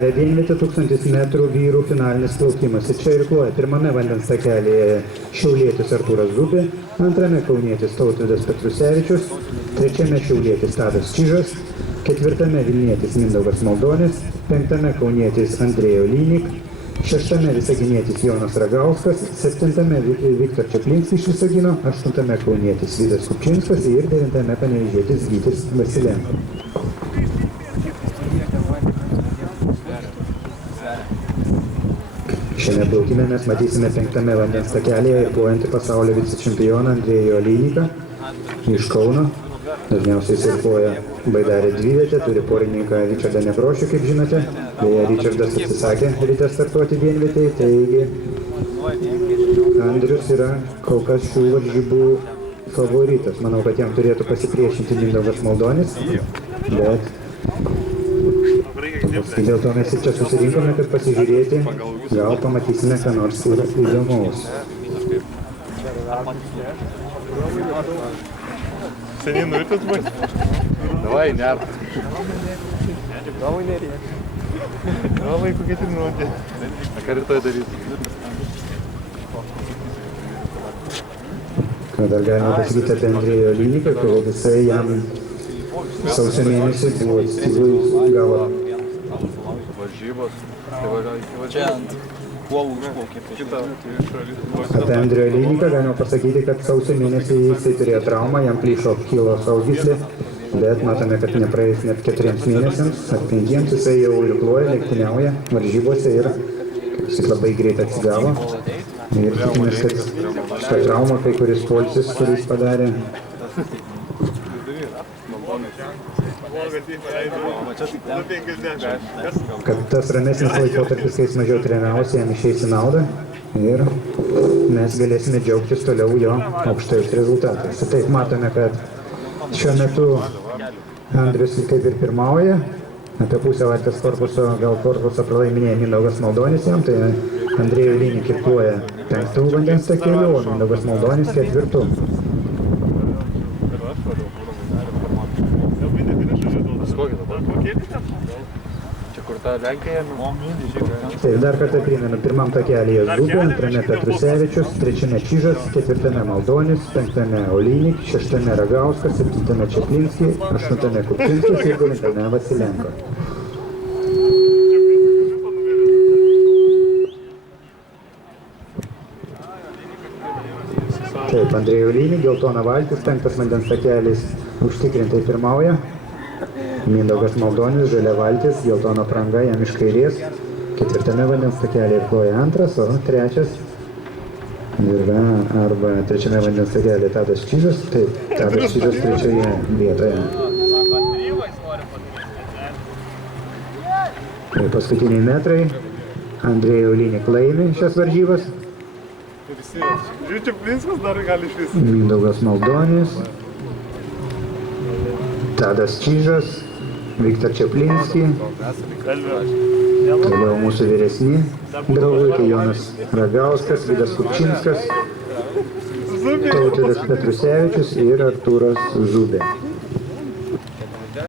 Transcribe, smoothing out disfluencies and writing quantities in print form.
Vienvietė 1000 metrų vyrų finalinis plaukimas. Ir čia irkluoja pirmame vandens takelėje šiaulietis Artūras Zubė, antrame kaunietis Tautvydas Petrusevičius, trečiame šiaulietis Tadas Čižas, ketvirtame vilnietis Mindaugas Maldonis, penktame kaunietis Andrėjo Lynik, šeštame visaginietis Jonas Ragauskas, septintame Viktor Čeplinskis iš Visagino, aštuntame kaunietis Vydas Kupčinskas ir devintame panevėžietis Gytis Vasilenko. Šiame plaukime mes matysime penktame vandens takelėje irkluojantį pasaulio vicečempioną Andrėjų Lyniką iš Kauno. Dažniausiai jis irkluoja baidarę dvivietę, turi porininką Ričardą Nekrošių, kaip žinote. Beje, Ričardas atsisakė ryte startuoti vienvietėje, taigi Andrius yra kol kas šių varžybų favoritas. Manau, kad jam turėtų pasipriešinti Mindaugas Maldonis, bet dėl to mes ir čia susirinkome, kad pasižiūrėti, gal pamatysime, ką nors yra įdomaus. Seniai nuvytas bus? Davai, nerv. Davai nerėk. Davai, kokia treniruotė. Ką rytoj daryti? Ką dar galime pasakyti apie Andrėjo Lyniką, kad jisai jam sausio mėnesį buvo stygui gavo Čia ant kuolų užplaukė. Apie Andrėjo Lyniką galima pasakyti, kad sausio mėnesį jisai turėjo traumą, jam plyšo kilo saugyslė, bet matome, kad nepraeis net 4 mėnesiams ar 5, jisai jau irkluoja, lenktyniauja varžybose ir jis labai greit atsigavo. Ir tikimės, kad šitą traumą, kai kuris poilsis, kuris padarė, kad tas ramesnis laikotarpis, kai jis mažiau treniravosi, jam išeis į naudą ir mes galėsime džiaugtis toliau jo aukštais rezultatais. Taip matome, kad šiuo metu Andrius kaip ir pirmauja, apie pusę vartės korpuso pralaiminėja Mindaugas Maldonis jam, tai Andrėjų Lynik irkluoja 5 vandens takeliu, o Mindaugas Maldonis 4. Čia kur ta Lenkija? Tai dar kartą primenu, pirmam takelėje Zubė, antrame Petrusevičius, trečiame Čižas, ketvirtame Maldonis, penktame Lynik, šeštame Ragauskas, septintame Čeplinskis, aštuntame Kupčinskas ir devintame Vasilenko. Taip, Andrėjų Lynik, geltona valtis, 5 vandens takelis užtikrintai pirmauja. Mindaugas Maldonis, žalia valtis, geltona apranga jam iš kairės. 4 vandens takelį irkluoja 2, o 3 yra arba 3 vandens takelį Tadas Čižas. Taip, Tadas Čižas 3 vietoje. Ir paskutiniai metrai. Andrėjų Lynik laimi šias varžybas. Čeplinskas dar gali išvis. Mindaugas Maldonis, Tadas Čižas, Viktor Čeplinskis, toliau mūsų vyresni draugai, tai Jonas Ragauskas, Vydas Kupčinskas, Tautvydas Petrusevičius ir Artūras Zubė.